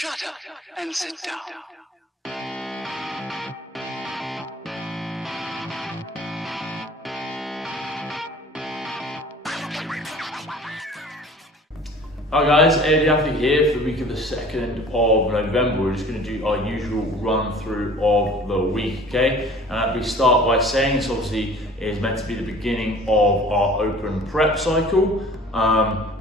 Shut up and sit down. Hi guys, AOD Athlete here for the week of the 2nd of November. We're just going to do our usual run through of the week, okay? And we start by saying this obviously is meant to be the beginning of our open prep cycle.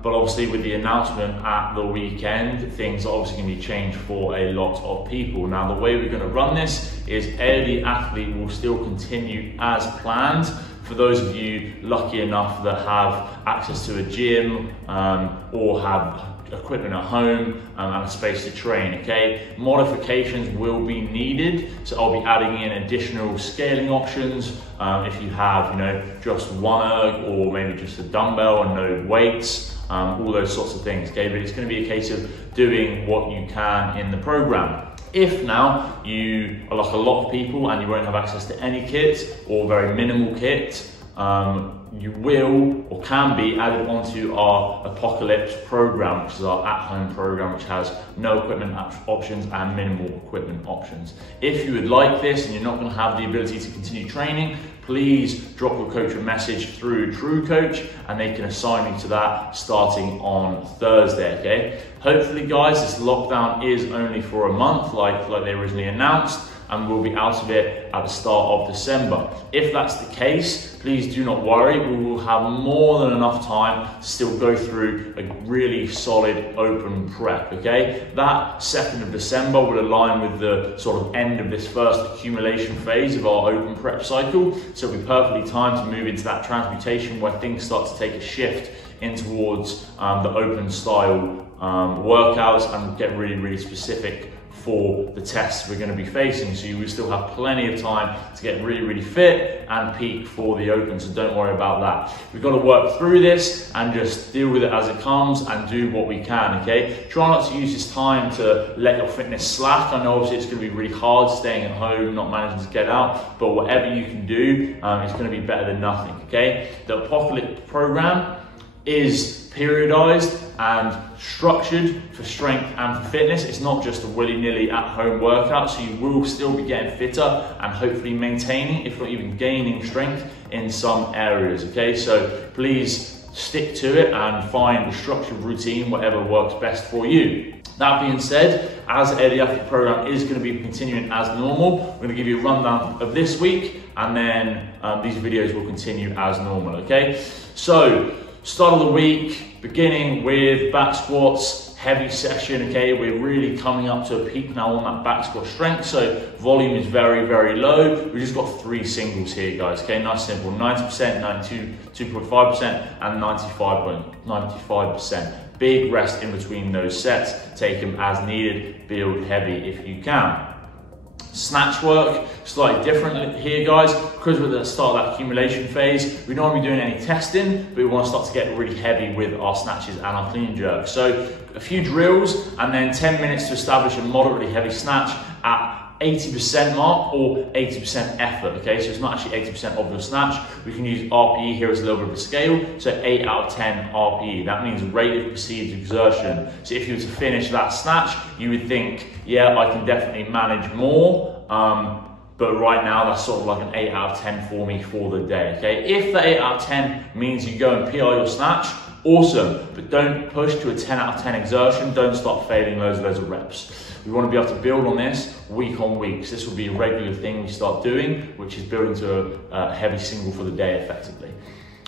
But obviously with the announcement at the weekend, things are obviously going to be changed for a lot of people. Now the way we're going to run this is AOD Athlete will still continue as planned. For those of you lucky enough that have access to a gym or have equipment at home and a space to train, okay? Modifications will be needed, so I'll be adding in additional scaling options if you have, just one erg or maybe just a dumbbell and no weights, all those sorts of things, okay? But it's going to be a case of doing what you can in the program. If now you are like a lot of people and you won't have access to any kit or very minimal kit, you will or can be added onto our Apocalypse program, which is our at-home program, which has no equipment options and minimal equipment options. If you would like this and you're not going to have the ability to continue training, please drop your coach a message through TrueCoach and they can assign you to that starting on Thursday, okay? Hopefully guys, this lockdown is only for a month like they originally announced, and we'll be out of it at the start of December. If that's the case, please do not worry. We will have more than enough time to still go through a really solid open prep, okay? That 2nd of December will align with the sort of end of this first accumulation phase of our open prep cycle. So it'll be perfectly timed to move into that transmutation where things start to take a shift in towards the open style workouts and get really, really specific for the tests we're going to be facing. So you will still have plenty of time to get really, really fit and peak for the open, so don't worry about that. We've got to work through this and just deal with it as it comes and do what we can, okay? Try not to use this time to let your fitness slack. I know obviously it's going to be really hard staying at home, not managing to get out, but whatever you can do, it's going to be better than nothing, okay? The Apocalypse program is periodized and structured for strength and for fitness. It's not just a willy-nilly at-home workout, so you will still be getting fitter and hopefully maintaining, if not even gaining strength in some areas, okay? So please stick to it and find a structured routine, whatever works best for you. That being said, as AOD Athlete program is going to be continuing as normal, we're going to give you a rundown of this week, and then these videos will continue as normal, okay? So, start of the week, beginning with back squats, heavy session, okay? We're really coming up to a peak now on that back squat strength, so volume is very, very low. We've just got 3 singles here, guys, okay? Nice simple, 90%, 92.5%, and 95%. Big rest in between those sets. Take them as needed, build heavy if you can. Snatch work, slightly different here guys, because we're at the start of that accumulation phase. We don't want to be doing any testing, but we want to start to get really heavy with our snatches and our clean jerks. So a few drills and then 10 minutes to establish a moderately heavy snatch at 80% mark or 80% effort, okay? So it's not actually 80% of your snatch. We can use RPE here as a little bit of a scale, so 8 out of 10 RPE. That means rate of perceived exertion. So if you were to finish that snatch, you would think, yeah, I can definitely manage more, but right now that's sort of like an 8 out of 10 for me for the day, okay? If the 8 out of 10 means you go and PI your snatch, awesome, but don't push to a 10 out of 10 exertion. Don't start failing loads of reps. We want to be able to build on this week on week. So this will be a regular thing we start doing, which is building to a heavy single for the day effectively.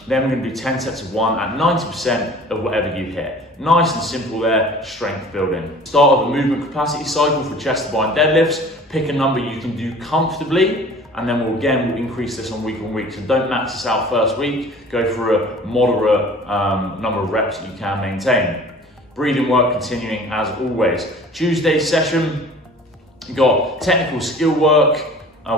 Then we're going to do 10 sets of 1 at 90% of whatever you hit. Nice and simple there, strength building. Start of a movement capacity cycle for chest to bar and deadlifts. Pick a number you can do comfortably, and then we'll increase this on week. So don't max this out first week. Go for a moderate number of reps that you can maintain. Breathing work continuing as always. Tuesday session, you got technical skill work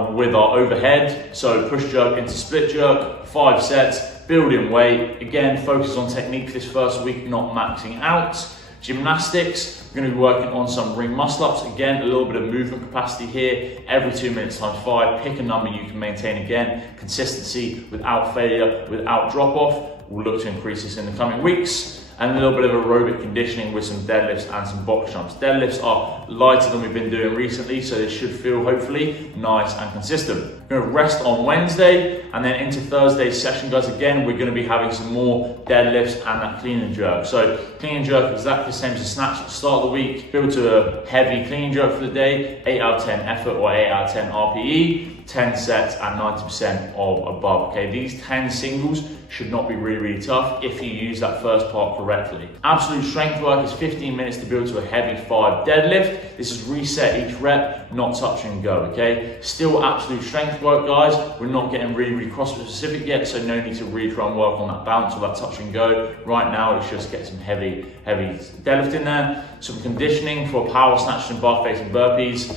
with our overhead. So push jerk into split jerk, 5 sets, building weight. Again, focus on technique this first week, not maxing out. Gymnastics, we're going to be working on some ring muscle ups. Again, a little bit of movement capacity here, every 2 minutes times 5. Pick a number you can maintain again. Consistency without failure, without drop off. We'll look to increase this in the coming weeks. and a little bit of aerobic conditioning with some deadlifts and some box jumps. Deadlifts are lighter than we've been doing recently, so they should feel hopefully nice and consistent. We're going to rest on Wednesday, and then into Thursday's session, guys, again, we're going to be having some more deadlifts and that clean and jerk. So clean and jerk exactly the same as a snatch at the start of the week. Build to a heavy clean and jerk for the day, 8 out of 10 effort or 8 out of 10 RPE, 10 sets at 90% of above. Okay, these 10 singles should not be really tough if you use that first part correctly. Absolute strength work is 15 minutes to build to a heavy 5 deadlift. This is reset each rep, not touch and go, okay? Still absolute strength work, guys. We're not getting really CrossFit specific yet, so no need to really try and work on that bounce or that touch and go. Right now, it's just get some heavy deadlift in there. Some conditioning for power snatches and bar facing burpees.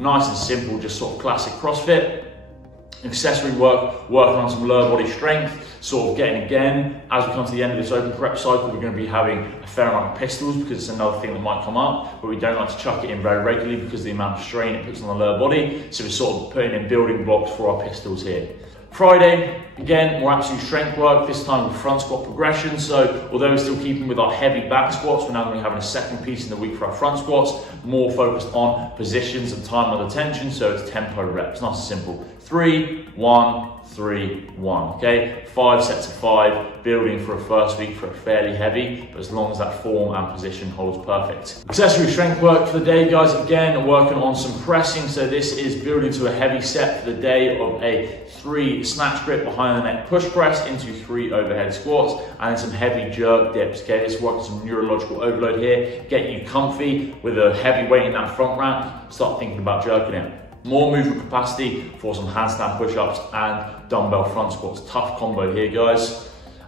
Nice and simple, just sort of classic CrossFit. Accessory work, working on some lower body strength, sort of getting again, as we come to the end of this open prep cycle, we're going to be having a fair amount of pistols because it's another thing that might come up, but we don't like to chuck it in very regularly because of the amount of strain it puts on the lower body, so we're sort of putting in building blocks for our pistols here. Friday, again, more absolute strength work, this time with front squat progression. So although we're still keeping with our heavy back squats, we're now going to be having a second piece in the week for our front squats, more focused on positions and time under tension, so it's tempo reps, nice and simple. 3, 1, 3, 1, okay? 5 sets of 5, building for a first week for a fairly heavy, but as long as that form and position holds perfect. Accessory strength work for the day, guys, again, working on some pressing. So this is building to a heavy set for the day of a 3 snatch grip behind the neck push press into 3 overhead squats, and then some heavy jerk dips, okay? This is working some neurological overload here, getting you comfy with a heavy weight in that front ramp, start thinking about jerking it. More movement capacity for some handstand push-ups and dumbbell front squats. Tough combo here, guys.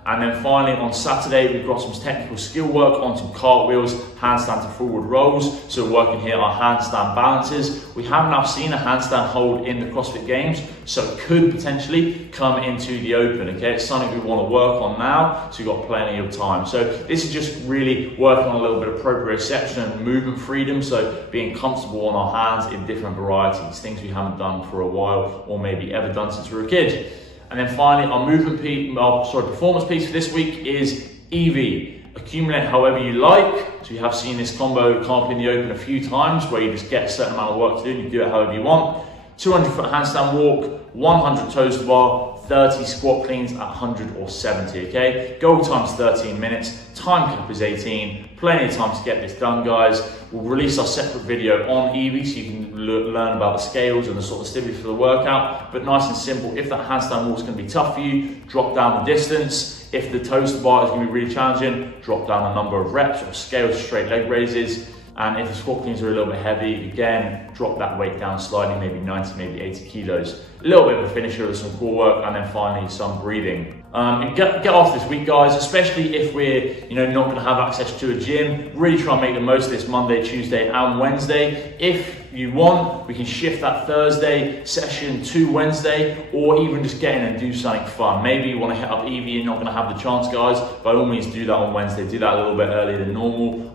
And then finally on Saturday, we've got some technical skill work on some cartwheels, handstand to forward rolls. So we're working here our handstand balances. We have now seen a handstand hold in the CrossFit Games, so it could potentially come into the open, okay? It's something we want to work on now, so you've got plenty of time. So this is just really working on a little bit of proprioception and movement freedom, so being comfortable on our hands in different varieties, things we haven't done for a while or maybe ever done since we were a kid. And then finally, our performance piece for this week is EV. Accumulate however you like. So you have seen this combo come up in the open a few times where you just get a certain amount of work to do and you do it however you want. 200-foot handstand walk, 100 toes to bar, 30 squat cleans at 100 or 70, okay? Goal time is 13 minutes, time cap is 18, plenty of time to get this done, guys. We'll release our separate video on EV so you can learn about the scales and the sort of stimulus for the workout, but nice and simple. If that handstand walk is going to be tough for you, drop down the distance. If the toes to bar is going to be really challenging, drop down the number of reps or scale straight leg raises. And if the squat cleans are a little bit heavy, again, drop that weight down slightly, maybe 90, maybe 80 kilos. A little bit of a finisher with some core work, and then finally some breathing. And get off this week, guys, especially if we're not going to have access to a gym. Really try and make the most of this Monday, Tuesday, and Wednesday. If you want, we can shift that Thursday session to Wednesday, or even just get in and do something fun. Maybe you want to hit up EV, you're not going to have the chance, guys. By all means, do that on Wednesday. Do that a little bit earlier than normal.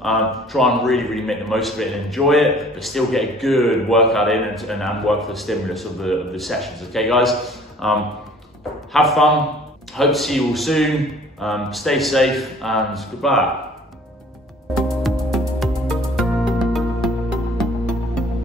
Try and really make the most of it and enjoy it, but still get a good workout in and work for the stimulus of the sessions. Okay, guys? Have fun. Hope to see you all soon. Stay safe and goodbye.